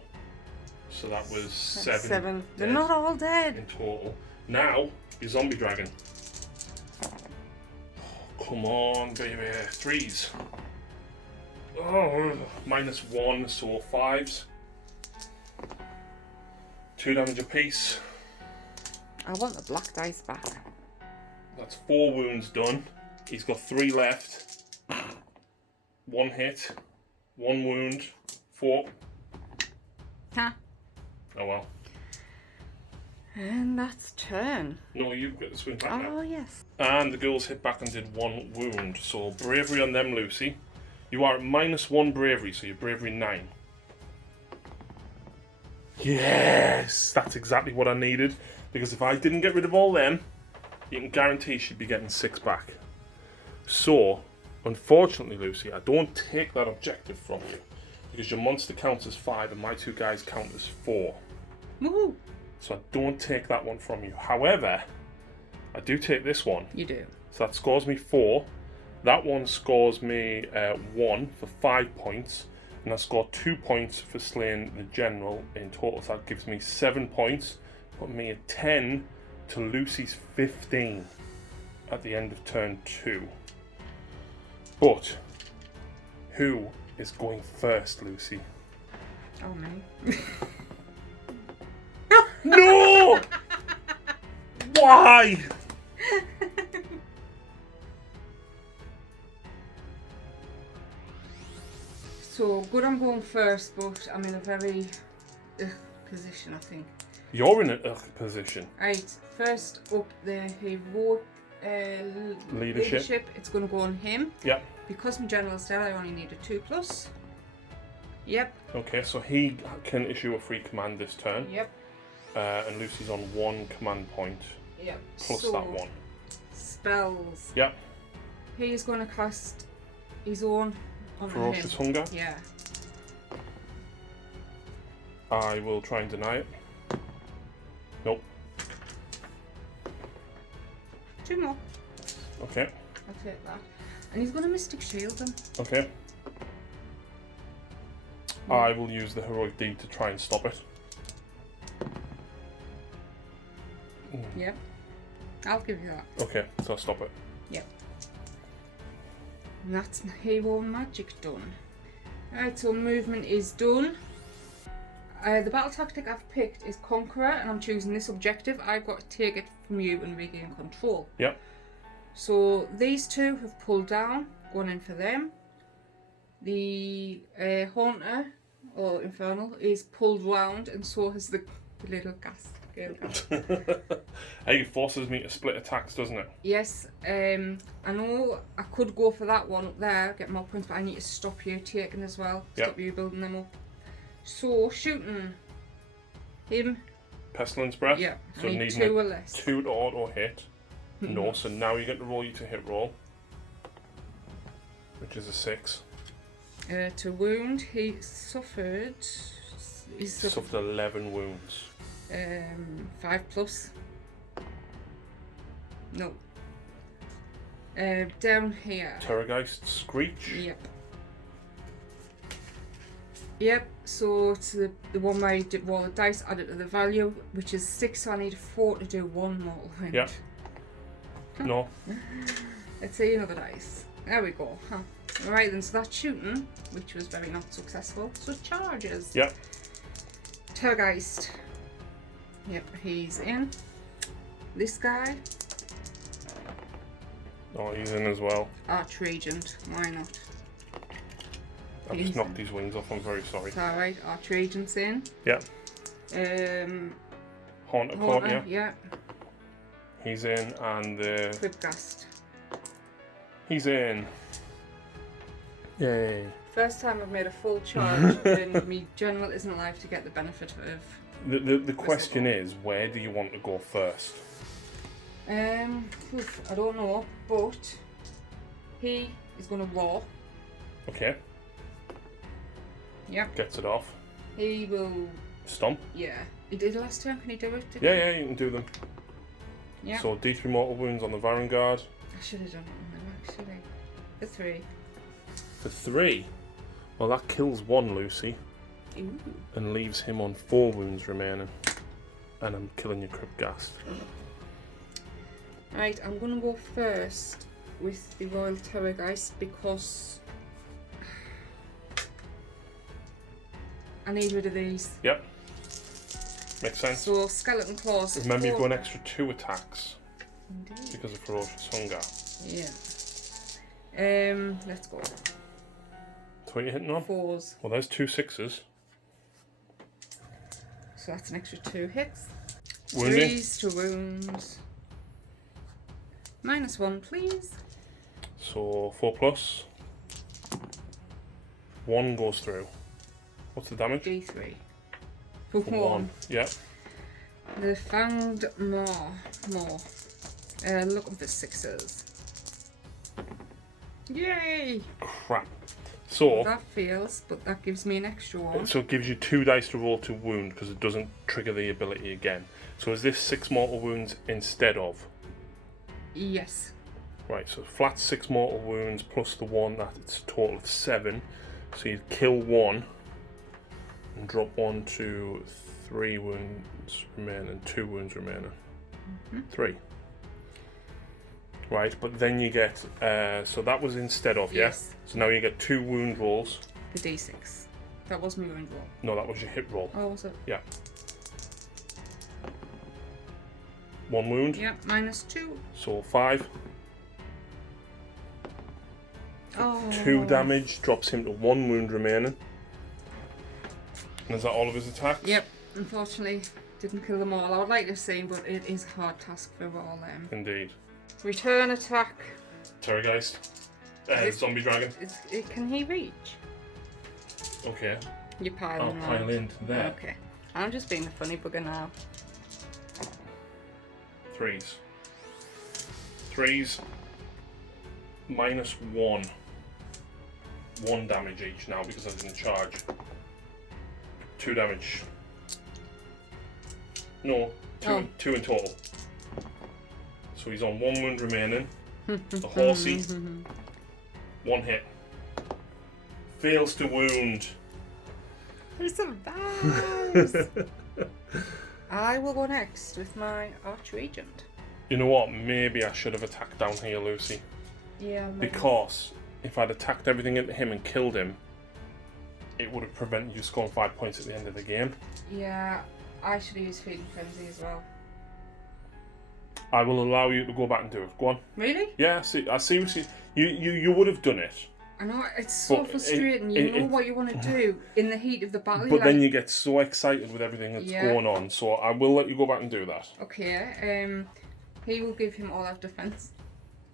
So that was 7. They're not all dead. In total. Now, your zombie dragon. Oh, come on, baby. 3s. Oh, -1, so 5s. 2 damage apiece. I want the black dice back. That's 4 wounds done. He's got 3 left. 1 hit. 1 wound. 4. Huh. Oh well. And that's turn. No, you've got to swing back now. Oh, yes. And the girls hit back and did 1 wound. So bravery on them, Lucy. You are at -1 bravery, so you're bravery 9. Yes! That's exactly what I needed. Because if I didn't get rid of all them, you can guarantee she'd be getting 6 back. So, unfortunately, Lucy, I don't take that objective from you. Because your monster counts as 5 and my 2 guys count as 4. Woohoo! So I don't take that one from you. However, I do take this one. You do. So that scores me 4. That one scores me 1 for 5 points. And I scored 2 points for slaying the general in total. So that gives me 7 points. Put me at 10 to Lucy's 15 at the end of turn 2. But who is going first, Lucy? Oh, me. No! Why? So good, I'm going first, but I'm in a very position, I think. You're in a position. Right, first up, the heroic leadership. It's going to go on him. Yep. Because my general's dead, I only need a 2+. Yep. Okay, so he can issue a free command this turn. Yep. And Lucy's on 1 command point. Yep. Plus so, that 1. Spells. Yep. He's going to cast his own on Ferocious him. Hunger. Yeah. I will try and deny it. Nope. 2 more. Okay. I'll take that. And he's going to Mystic Shield them. Okay. I will use the Heroic Deed to try and stop it. Yeah. I'll give you that. Okay, so I'll stop it. Yep. And that's Hero Magic done. Alright, so movement is done. The battle tactic I've picked is Conqueror, and I'm choosing this objective. I've got to take it from you and regain control. Yep. So these two have pulled down, going in for them. The Haunter, or Infernal, is pulled round, and so has the little gas. Hey, it forces me to split attacks, doesn't it? Yes, I know I could go for that one up there, get more points, but I need to stop you taking as well. Stop you building them up. So, shooting him. Pestilence Breath? Yeah, so I need needing 2 or less. 2 to auto hit. No, so now you get to roll you to hit roll, which is a 6. To wound, he suffered. He Suffered 11 wounds. 5 plus. No. Down here. Terrorgeist Screech. Yep. Yep, so it's the one where I did roll the dice, added to the value, which is 6, so I need 4 to do 1 mortal wound. Yep. No. Let's see another dice. There we go. Huh. Alright then, so that's shooting, which was very not successful. So charges. Yep. Terrorgeist. Yep, he's in. This guy. Oh, he's in as well. Archregent. Why not? I've just knocked these wings off, I'm very sorry. It's alright, Archregent's in. Yep. Haunter Court, yeah. He's in, and the... Quipgast. He's in. Yay. First time I've made a full charge and me general isn't alive to get the benefit of... The question is, where do you want to go first? I don't know, but he is going to roar. Okay. Yep. Gets it off. He will... Stomp. Yeah. He did last turn, can he do it? Yeah, you can do them. Yeah. So D3 mortal wounds on the Varangard. I should have done it actually. For 3. For 3? Well, that kills 1 Lucy. Ooh. And leaves him on 4 wounds remaining. And I'm killing your Quipgast. Right, I'm going to go first with the Royal Terrorgeist because I need rid of these. Yep. Makes sense. So, Skeleton Claws. Remember, you've got an extra 2 attacks. Indeed. Because of Ferocious Hunger. Yeah. Let's go. So what are you hitting on? 4s. Well, there's 2 6s. So that's an extra 2 hits. Wounding. 3s to wounds. -1, please. So 4 plus. 1 goes through. What's the damage? D3. For 1. Yep. The Fanged Maw. Looking for 6s. Yay! Crap. So That fails, but that gives me an extra 1. So it gives you 2 dice to roll to wound because it doesn't trigger the ability again. So is this 6 mortal wounds instead of? Yes. Right, so flat 6 mortal wounds plus the 1, that's a total of 7. So you kill 1 and drop 1 to 3 wounds remaining, 2 wounds remaining. 3. Right, but then you get, so that was instead of, Yes. yeah? So now you get 2 wound rolls. The D6. That was my wound roll. No, that was your hit roll. Oh, was it? Yeah. 1 wound. Yeah, -2. So 5. Oh. 2 damage, drops him to 1 wound remaining. And is that all of his attacks? Yep, unfortunately, didn't kill them all. I would like to have seen, but it is a hard task for all them. Indeed. Return attack. Terrorgeist. Zombie dragon. Can he reach? Okay. You pile I'll him pile on. into there. Okay. I'm just being the funny bugger now. 3s. 3s. -1. 1 damage each now because I didn't charge. 2 damage. No, two in total. So he's on 1 wound remaining. The horsey, 1 hit. Fails to wound. He survives. I will go next with my archer agent. You know what? Maybe I should have attacked down here, Lucy. Yeah, maybe. Because if I'd attacked everything into him and killed him, it would have prevented you scoring 5 points at the end of the game. Yeah, I should have used Feeding Frenzy as well. I will allow you to go back and do it. Go on. Really? Yeah, I seriously, you would have done it. I know, it's so frustrating. You know what you want to do in the heat of the battle. But then you get so excited with everything that's Yeah. going on, so I will let you go back and do that. Okay, he will give him all out defense.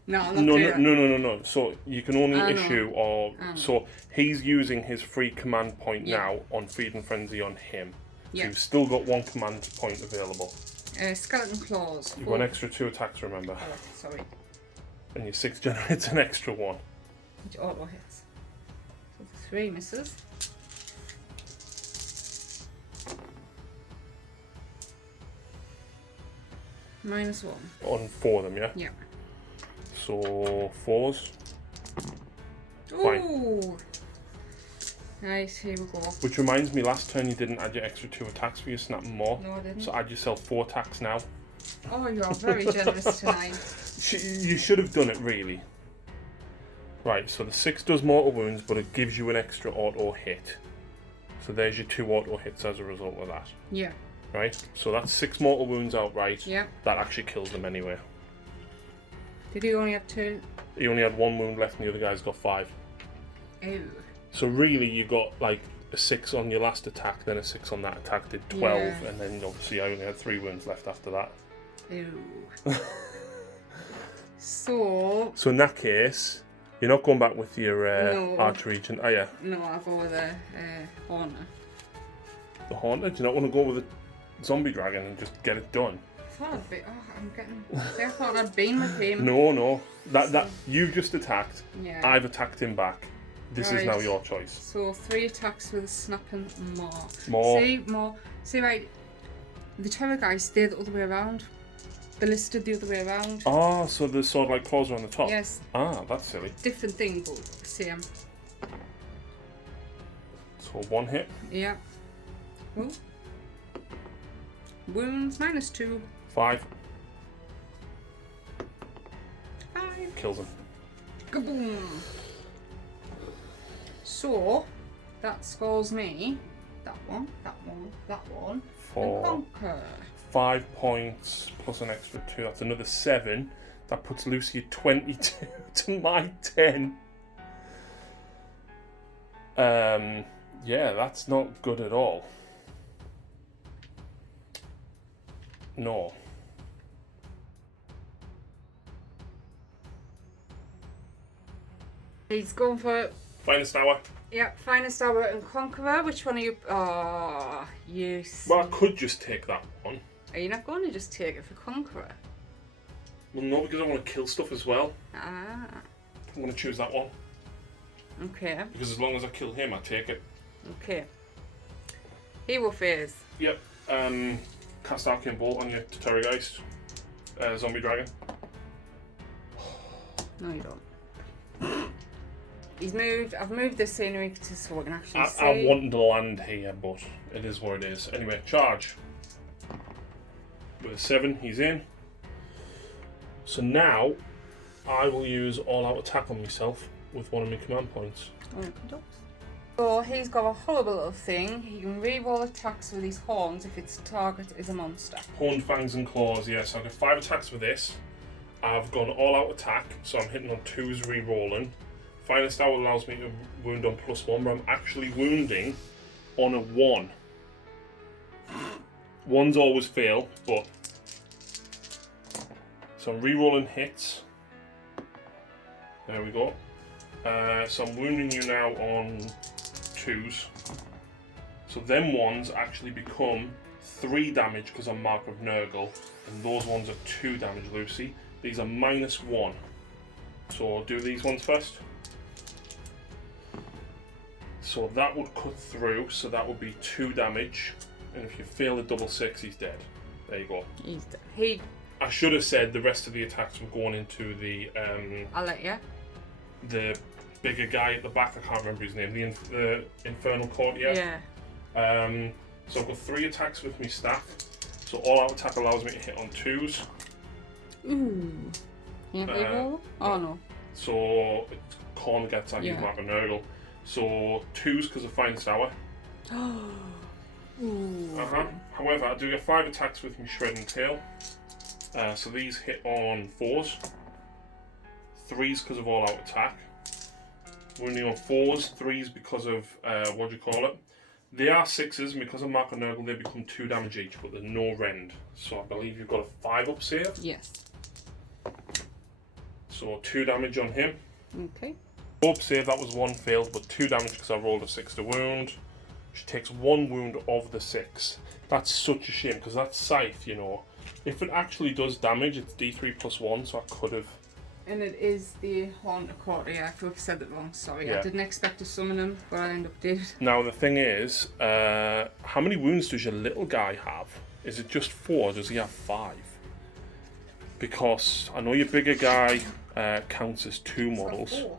No, I'm No, not doing that. no. So you can only issue, or so he's using his free command point now on Feed and Frenzy on him. So you've still got 1 command point available. Skeleton Claws. You've got an extra 2 attacks, remember? Oh, sorry. And your 6 generates an extra 1. Which auto hits. So the 3 misses. -1. On 4 of them, yeah? Yeah. So 4s. Ooh! Nice, here we go. Which reminds me, last turn you didn't add your extra 2 attacks for your snap and more. No, I didn't. So add yourself 4 attacks now. Oh, you're very generous tonight. You should have done it, really. Right, so the 6 does mortal wounds, but it gives you an extra auto hit. So there's your 2 auto hits as a result of that. Yeah. Right? So that's 6 mortal wounds outright. Yeah. That actually kills them anyway. Did he only have 2? He only had 1 wound left and the other guy's got 5. Oh. So really you got like a 6 on your last attack, then a 6 on that attack, did 12, and then obviously I only had 3 wounds left after that. Ew. So in that case, you're not going back with your No. archer agent, are you? no, I'll go with a Haunter. The Haunter? Do you not want to go with a zombie dragon and just get it done? I thought I'd be. Oh, I'm getting. See, I thought I'd been with him. No. That you've just attacked. Yeah. I've attacked him back. This is now your choice. So 3 attacks with snap and more. More. See, right. The terror guys, they're the other way around. They're listed the other way around. Ah, so the sword like claws are on the top. Yes. Ah, that's silly. Different thing, but same. So 1 hit. Yeah. Ooh. Wounds -2. 5. 5. Kills him. Kaboom! So, that scores me. That one. And 4. conquer. 5 points plus an extra 2. That's another 7. That puts Lucy at 22 to my 10. Yeah, that's not good at all. No. He's going for. Finest hour. Yeah, Finest Hour and Conqueror. Which one are you? Oh, you. Well, I could just take that one. Are you not going to just take it for Conqueror? Well, no, because I want to kill stuff as well. Ah. I'm going to choose that one. Okay. Because as long as I kill him, I take it. Okay. Hero phase. Yep. Cast Arcane Bolt on your Terrorgeist. Zombie Dragon. No, you don't. He's moved. I've moved the scenery so we can actually see. I wanted to land here, but it is what it is. Anyway, charge. With a 7, he's in. So now, I will use all-out attack on myself with 1 of my command points. So he's got a horrible little thing. He can re-roll attacks with his horns if its target is a monster. Horn, fangs, and claws. Yes, I've got 5 attacks with this. I've gone all-out attack, so I'm hitting on 2s, re-rolling. Finest Hour allows me to wound on +1, but I'm actually wounding on a 1. 1s always fail, but... So I'm re-rolling hits. There we go. So I'm wounding you now on 2s. So them ones actually become 3 damage because I'm Mark of Nurgle, and those ones are 2 damage, Lucy. These are -1. So I'll do these ones first. So that would cut through, so that would be 2 damage, and if you fail a double 6, he's dead. There you go. I should have said the rest of the attacks were going into the I'll let you. the bigger guy at the back. I can't remember his name. The Infernal Courtier. Yeah. So I've got 3 attacks with me staff. So all out attack allows me to hit on 2s. Ooh. Can't reroll? Oh no. So it's Corn gets I use Mark of Nurgle. So 2s because of Fine Sour. Ooh. However, I do get 5 attacks with me Shredding Tail. So these hit on 4s. 3s because of all out attack. Wounding on 4s, 3s because of what do you call it? They are 6s, and because of Mark and Nurgle, they become 2 damage each, but there's no rend. So I believe you've got a 5-up save. Yes. So 2 damage on him. Okay. Up save, that was 1 failed, but 2 damage because I rolled a 6 to wound. She takes 1 wound of the 6. That's such a shame, because that's Scythe, you know. If it actually does damage, it's D3 plus 1, so I could have. And it is the Haunted Courtier. I feel like I said it wrong, sorry. Yeah. I didn't expect to summon him, but I ended up did. Now the thing is, how many wounds does your little guy have? Is it just 4 or does he have 5? Because I know your bigger guy counts as 2 models. 4.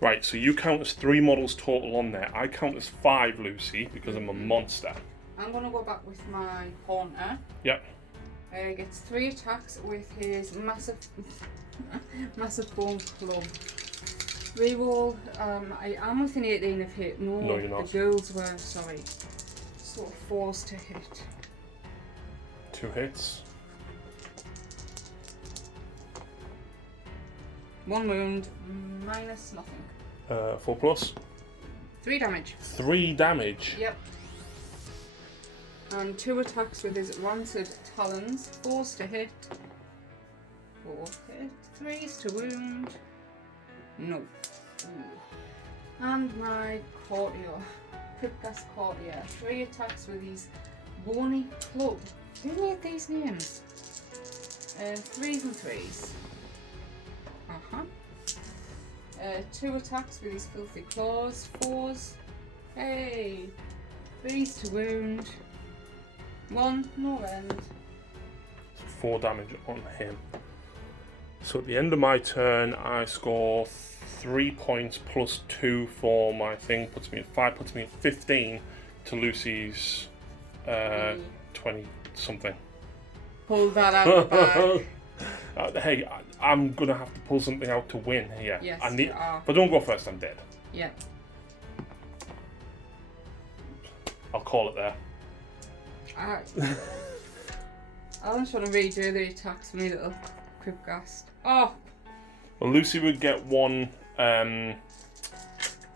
Right, so you count as 3 models total on there. I count as 5, Lucy, because I'm a monster. I'm going to go back with my Haunter. Yep. Gets 3 attacks with his massive bone club. Reroll. I am within 18 of hit. No, you're not. The girls were, sorry. Sort of 4s to hit. 2 hits. 1 wound, minus nothing. 4 plus. 3 damage. 3 damage. Yep. And 2 attacks with his Rancid Talons. 4s to hit. 4 hit. 3s to wound. No. Ooh. And my Courtier. Cryptgas Courtier. 3 attacks with his Bony Club. Who made these names? 3s and 3s. 2 attacks with his Filthy Claws. 4s. Hey. 3s to wound. 1, no end. 4 damage on him. So at the end of my turn, I score 3 points plus 2 for my thing, puts me at 5, puts me at 15 to Lucy's 20 something. Pull that out of the bag. Hey, I'm gonna have to pull something out to win here. Yes, if I don't go first, I'm dead. Yeah. I'll call it there. Alan's trying to redo the attacks for me, little Cryptgas. Oh! Well, Lucy would get 1. CP.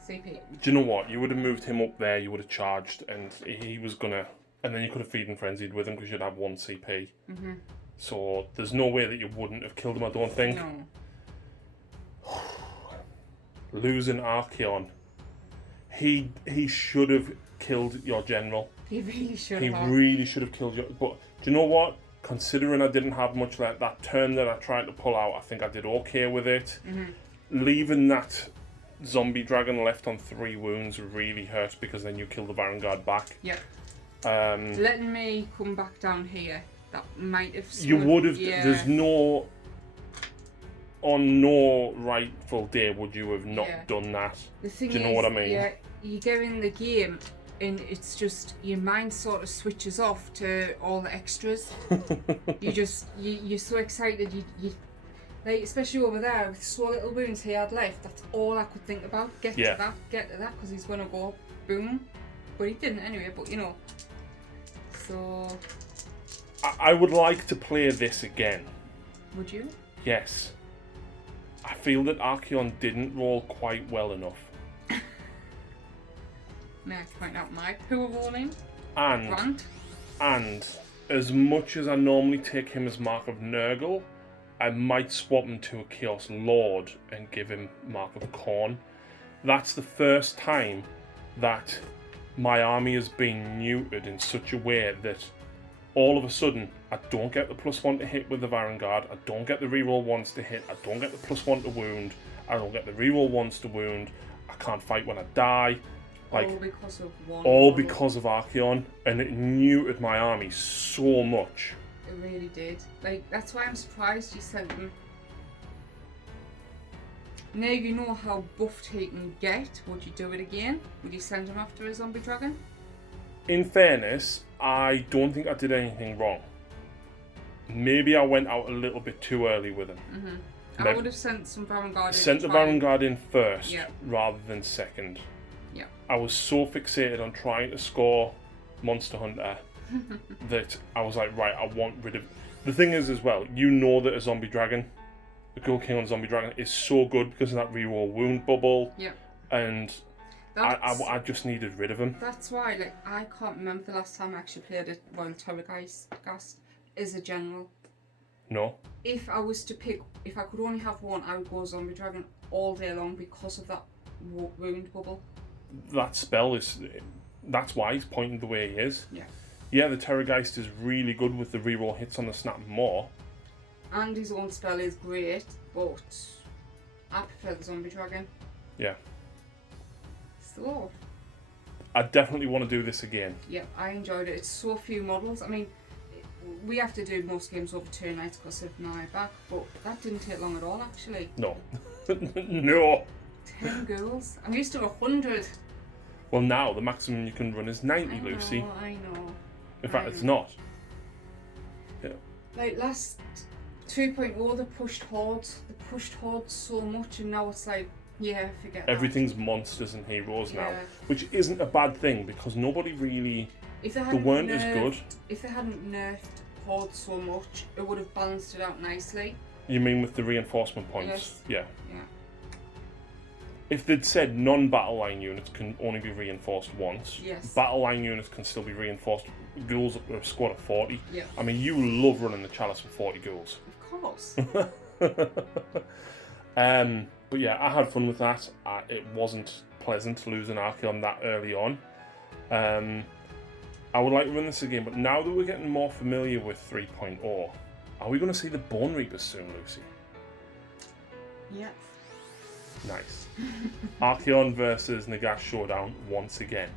Do you know what? You would have moved him up there, you would have charged, and he was gonna. And then you could have Feed and Frenzied with him because you'd have 1 CP. So there's no way that you wouldn't have killed him, I don't think. No. Losing Archeon. He should have killed your general. He really should He have. really should have killed your. But do you know what? Considering I didn't have much like that turn that I tried to pull out, I think I did okay with it. Leaving that zombie dragon left on 3 wounds really hurt because then you kill the Vanguard back. Yep. Letting me come back down here, that might have. You would have. Yeah. There's no. On no rightful day would you have not done that. The thing Do you know what I mean? Yeah, you go in the game and it's just your mind sort of switches off to all the extras. You're so excited. You like, especially over there with so little wounds he had left. That's all I could think about. Get to that, because he's gonna go boom. But he didn't anyway. But you know. So. I would like to play this again. Would you? Yes. I feel that Archeon didn't roll quite well enough. May I point out my poor rolling? And as much as I normally take him as Mark of Nurgle, I might swap him to a Chaos Lord and give him Mark of Khorne. That's the first time that my army has been neutered in such a way that all of a sudden I don't get the +1 to hit with the Vanguard, I don't get the reroll 1s to hit, I don't get the +1 to wound, I don't get the reroll 1s to wound, I can't fight when I die. Like, all because of one. All because of Archeon, and it neutered my army so much. It really did. Like, that's why I'm surprised you sent him. Now you know how buffed he can get. Would you do it again? Would you send him after a zombie dragon? In fairness, I don't think I did anything wrong. Maybe I went out a little bit too early with him. I would have sent some Varangard in. Sent the Varangard in first, yeah, rather than second. Yeah. I was so fixated on trying to score Monster Hunter that I was like, right, I want rid of... The thing is as well, you know that a zombie dragon, a Ghoul King on a zombie dragon, is so good because of that reroll wound bubble. Yeah. And I just needed rid of him. That's why, like, I can't remember the last time I actually played a Royal Terrorgeist as a general. No. If I was to pick, if I could only have one, I would go zombie dragon all day long because of that wound bubble. That spell is... That's why he's pointing the way he is. Yeah. Yeah, the Terrorgeist is really good with the reroll hits on the Snap Maw. And his own spell is great, but I prefer the zombie dragon. Yeah. So. I definitely want to do this again. Yeah, I enjoyed it. It's so few models. I mean, we have to do most games over 2 nights because of my back, but that didn't take long at all, actually. No. No. 10 ghouls. I'm used to 100. Well, now the maximum you can run is 90, Lucy. I know. In fact, it's not. Yeah. Like last 2.0, they pushed hordes. They pushed hordes so much, and now it's like, yeah, forget Everything's monsters and heroes now, Yeah. which isn't a bad thing because nobody really. If they They hadn't weren't as good. If they hadn't nerfed hordes so much, it would have balanced it out nicely. You mean with the reinforcement points? Yes. Yeah. Yeah. If they'd said non-battle line units can only be reinforced once, Yes. battle line units can still be reinforced. Ghouls up to a squad of 40. Yeah. I mean, you love running the Chalice with 40 ghouls. Of course. But yeah, I had fun with that. It wasn't pleasant losing Archeon that early on. I would like to run this again, but now that we're getting more familiar with 3.0, are we going to see the Bone Reapers soon, Lucy? Yeah. Nice. Archeon versus Nagash Showdown once again.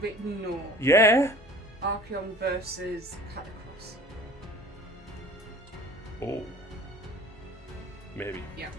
But no. Yeah. Archeon versus Catacross. Oh. Maybe. Yeah.